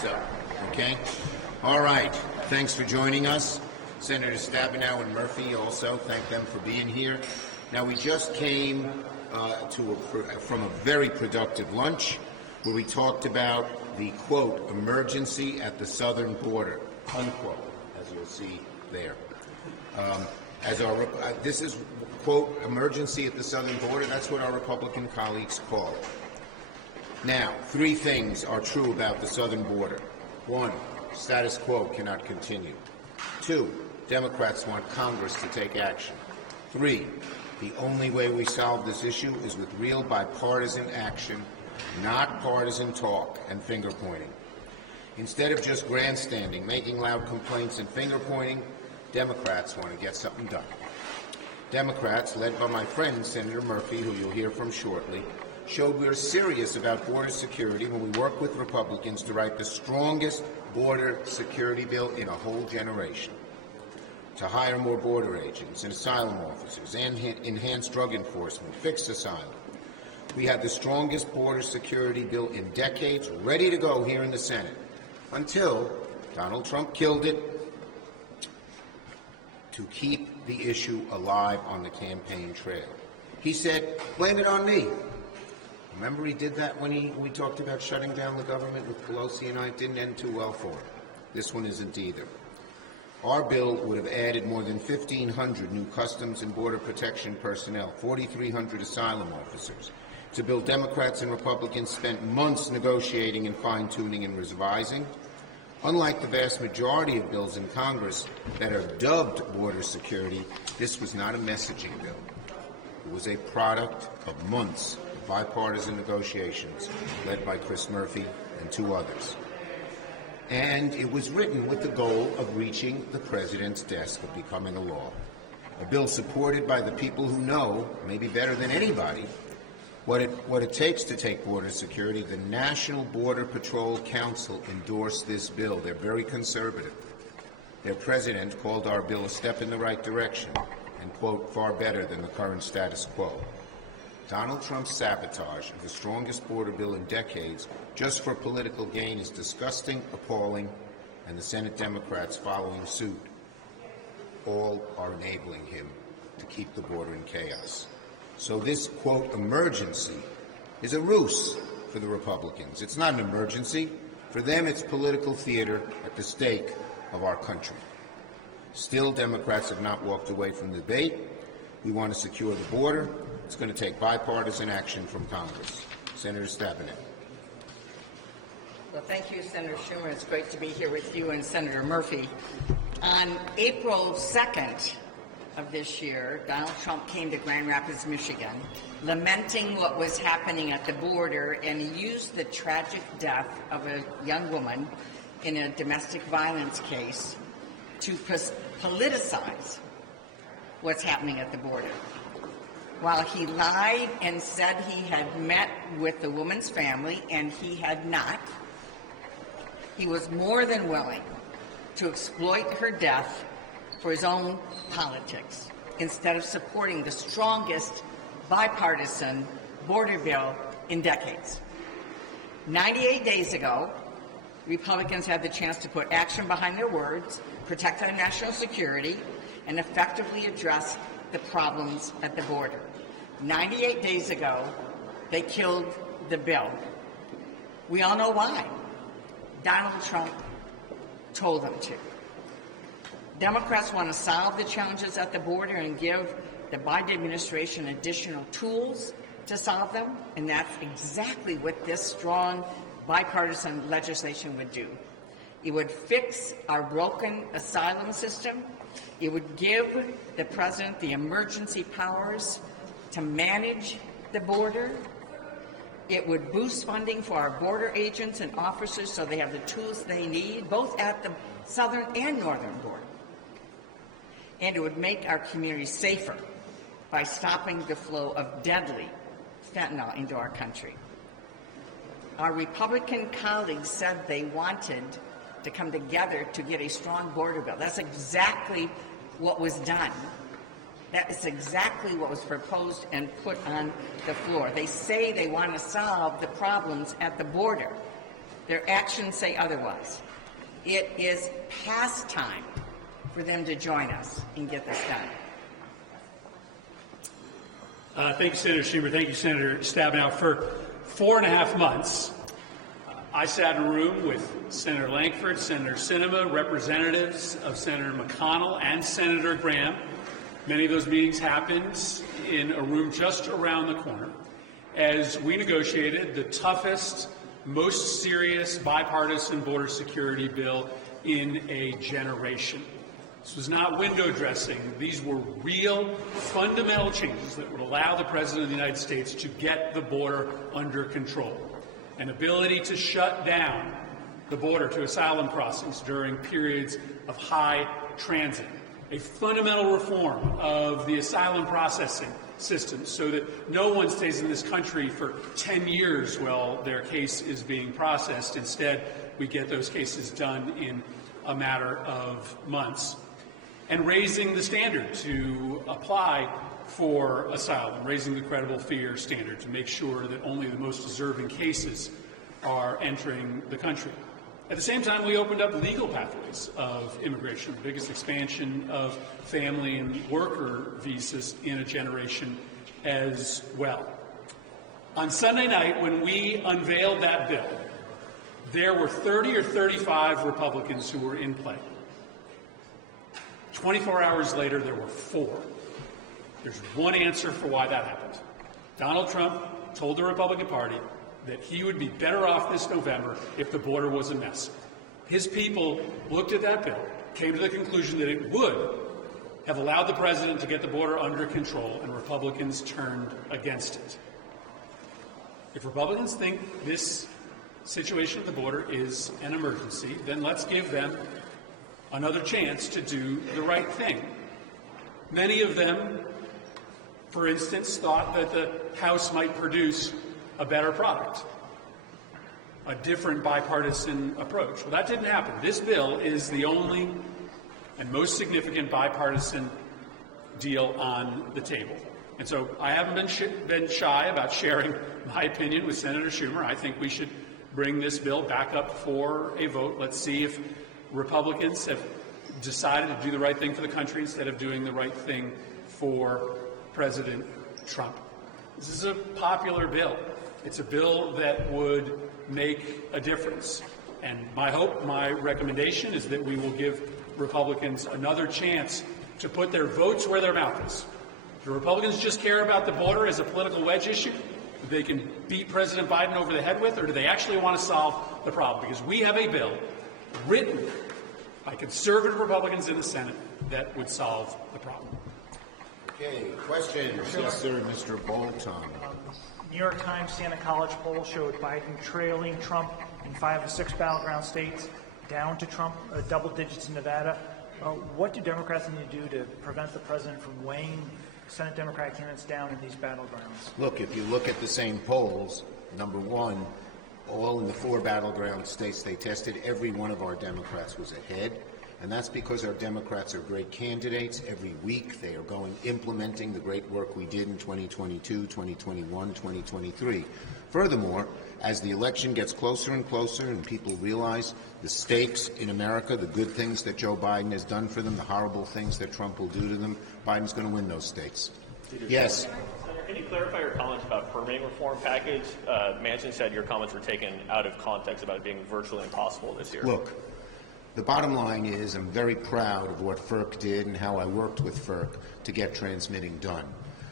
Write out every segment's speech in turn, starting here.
so. Okay? All right. Thanks for joining us. Senators Stabenow and Murphy also, thank them for being here. Now, we just came from a very productive lunch where we talked about the, quote, emergency at the southern border, unquote, as you'll see there. This is, quote, emergency at the southern border. That's what our Republican colleagues call it. Now, three things are true about the southern border. One, status quo cannot continue. Two, Democrats want Congress to take action. Three, the only way we solve this issue is with real bipartisan action, not partisan talk and finger-pointing. Instead of just grandstanding, making loud complaints and finger-pointing, Democrats want to get something done. Democrats, led by my friend Senator Murphy, who you'll hear from shortly, showed we're serious about border security when we work with Republicans to write the strongest border security bill in a whole generation. To hire more border agents and asylum officers, and enhance drug enforcement, fix asylum. We had the strongest border security bill in decades, ready to go here in the Senate, until Donald Trump killed it to keep the issue alive on the campaign trail. He said, blame it on me. Remember he did that when we talked about shutting down the government with Pelosi and I? It didn't end too well for him. This one isn't either. Our bill would have added more than 1,500 new Customs and Border Protection personnel, 4,300 asylum officers. It's a bill Democrats and Republicans spent months negotiating and fine-tuning and revising. Unlike the vast majority of bills in Congress that are dubbed border security, this was not a messaging bill. It was a product of months of bipartisan negotiations led by Chris Murphy and two others. And it was written with the goal of reaching the president's desk, of becoming a law. A bill supported by the people who know, maybe better than anybody, what it takes to take border security. The National Border Patrol Council endorsed this bill. They're very conservative. Their president called our bill a step in the right direction and, quote, far better than the current status quo. Donald Trump's sabotage of the strongest border bill in decades just for political gain is disgusting, appalling, and the Senate Democrats following suit all are enabling him to keep the border in chaos. So this, quote, emergency is a ruse for the Republicans. It's not an emergency. For them, it's political theater at the stake of our country. Still, Democrats have not walked away from the debate. We want to secure the border. It's going to take bipartisan action from Congress. Senator Stabenow. Well, thank you, Senator Schumer. It's great to be here with you and Senator Murphy. On April 2nd of this year, Donald Trump came to Grand Rapids, Michigan, lamenting what was happening at the border, and he used the tragic death of a young woman in a domestic violence case to politicize what's happening at the border. While he lied and said he had met with the woman's family, and he had not, he was more than willing to exploit her death for his own politics, instead of supporting the strongest bipartisan border bill in decades. 98 days ago, Republicans had the chance to put action behind their words, protect our national security, and effectively address the problems at the border. 98 days ago, they killed the bill. We all know why. Donald Trump told them to. Democrats want to solve the challenges at the border and give the Biden administration additional tools to solve them, and that's exactly what this strong bipartisan legislation would do. It would fix our broken asylum system. It would give the president the emergency powers to manage the border. It would boost funding for our border agents and officers so they have the tools they need, both at the southern and northern border. And it would make our communities safer by stopping the flow of deadly fentanyl into our country. Our Republican colleagues said they wanted to come together to get a strong border bill. That's exactly what was done. That is exactly what was proposed and put on the floor. They say they want to solve the problems at the border. Their actions say otherwise. It is past time for them to join us and get this done. Thank you, Senator Schumer. Thank you, Senator Stabenow. For 4.5 months, I sat in a room with Senator Lankford, Senator Sinema, representatives of Senator McConnell and Senator Graham. Many of those meetings happened in a room just around the corner as we negotiated the toughest, most serious bipartisan border security bill in a generation. This was not window dressing. These were real, fundamental changes that would allow the President of the United States to get the border under control. An ability to shut down the border to asylum crossings during periods of high transit. A fundamental reform of the asylum processing system so that no one stays in this country for 10 years while their case is being processed. Instead, we get those cases done in a matter of months. And raising the standard to apply for asylum, raising the credible fear standard to make sure that only the most deserving cases are entering the country. At the same time, we opened up legal pathways of immigration, the biggest expansion of family and worker visas in a generation as well. On Sunday night, when we unveiled that bill, there were 30 or 35 Republicans who were in play. 24 hours later, there were 4. There's one answer for why that happened. Donald Trump told the Republican Party that he would be better off this November if the border was a mess. His people looked at that bill, came to the conclusion that it would have allowed the president to get the border under control, and Republicans turned against it. If Republicans think this situation at the border is an emergency, then let's give them another chance to do the right thing. Many of them, for instance, thought that the House might produce a better product, a different bipartisan approach. Well, that didn't happen. This bill is the only and most significant bipartisan deal on the table. And so I haven't been shy about sharing my opinion with Senator Schumer. I think we should bring this bill back up for a vote. Let's see if Republicans have decided to do the right thing for the country instead of doing the right thing for President Trump. This is a popular bill. It's a bill that would make a difference. And my hope, my recommendation is that we will give Republicans another chance to put their votes where their mouth is. Do Republicans just care about the border as a political wedge issue that they can beat President Biden over the head with, or do they actually want to solve the problem? Because we have a bill written by conservative Republicans in the Senate that would solve the problem. Okay, questions? Yes, sir, Mr. Bolton. New York Times Santa College poll showed Biden trailing Trump in 5 of 6 battleground states, down to Trump double digits in Nevada. What do Democrats need to do to prevent the president from weighing Senate Democratic candidates down in these battlegrounds? Look, if you look at the same polls, number one, all in the 4 battleground states they tested, every one of our Democrats was ahead. And that's because our Democrats are great candidates. Every week they are implementing the great work we did in 2022, 2021, 2023. Furthermore, as the election gets closer and closer and people realize the stakes in America, the good things that Joe Biden has done for them, the horrible things that Trump will do to them, Biden's going to win those states. Yes. Senator, can you clarify your comments about permitting reform package? Manchin said your comments were taken out of context about it being virtually impossible this year. Look, the bottom line is I'm very proud of what FERC did and how I worked with FERC to get transmitting done.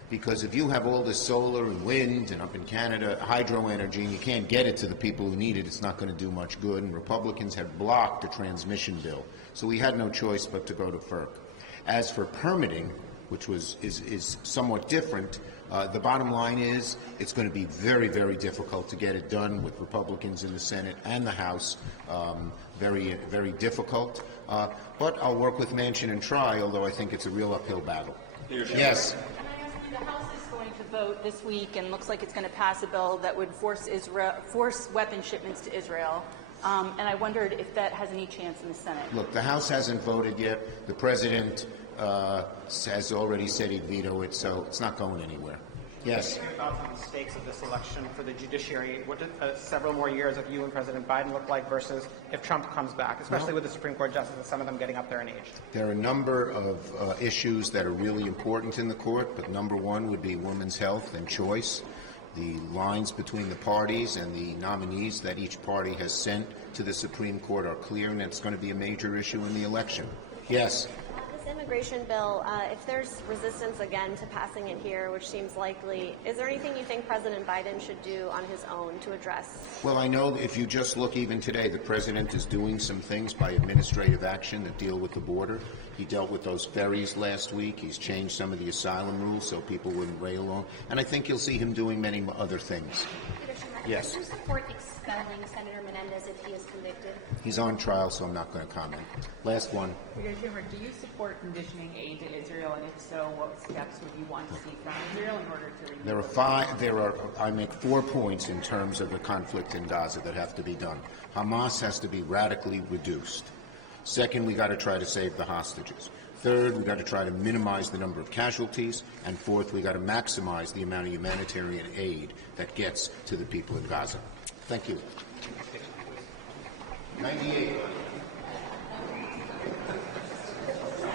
Because if you have all this solar and wind and up in Canada, hydro energy, and you can't get it to the people who need it, it's not going to do much good. And Republicans had blocked a transmission bill. So we had no choice but to go to FERC. As for permitting, which is somewhat different, the bottom line is it's going to be very, very difficult to get it done with Republicans in the Senate and the House. Very, very difficult. But I'll work with Manchin and try, although I think it's a real uphill battle. Yes. The House is going to vote this week, and looks like it's going to pass a bill that would force weapon shipments to Israel. And I wondered if that has any chance in the Senate. Look, the House hasn't voted yet. The president has already said he'd veto it, so it's not going anywhere. Yes. Your thoughts on the stakes of this election for the judiciary? What do several more years of you and President Biden look like versus if Trump comes back, especially with the Supreme Court justices, some of them getting up there in age? There are a number of issues that are really important in the court, but number one would be women's health and choice. The lines between the parties and the nominees that each party has sent to the Supreme Court are clear, and it's going to be a major issue in the election. Yes. This immigration bill, if there's resistance again to passing it here, which seems likely, is there anything you think President Biden should do on his own to address? Well, I know if you just look even today, the president is doing some things by administrative action that deal with the border. He dealt with those ferries last week. He's changed some of the asylum rules so people wouldn't rail on. And I think you'll see him doing many other things. Yes. Do you support expelling Senator Menendez if he is convicted? He's on trial, so I'm not going to comment. Last one. Peter Schumer, do you support conditioning aid to Israel, and if so, what steps would you want to see from Israel in order to remove I make 4 points in terms of the conflict in Gaza that have to be done. Hamas has to be radically reduced. Second, we got to try to save the hostages. Third, we got to try to minimize the number of casualties. And fourth, we got to maximize the amount of humanitarian aid that gets to the people in Gaza. Thank you. 98.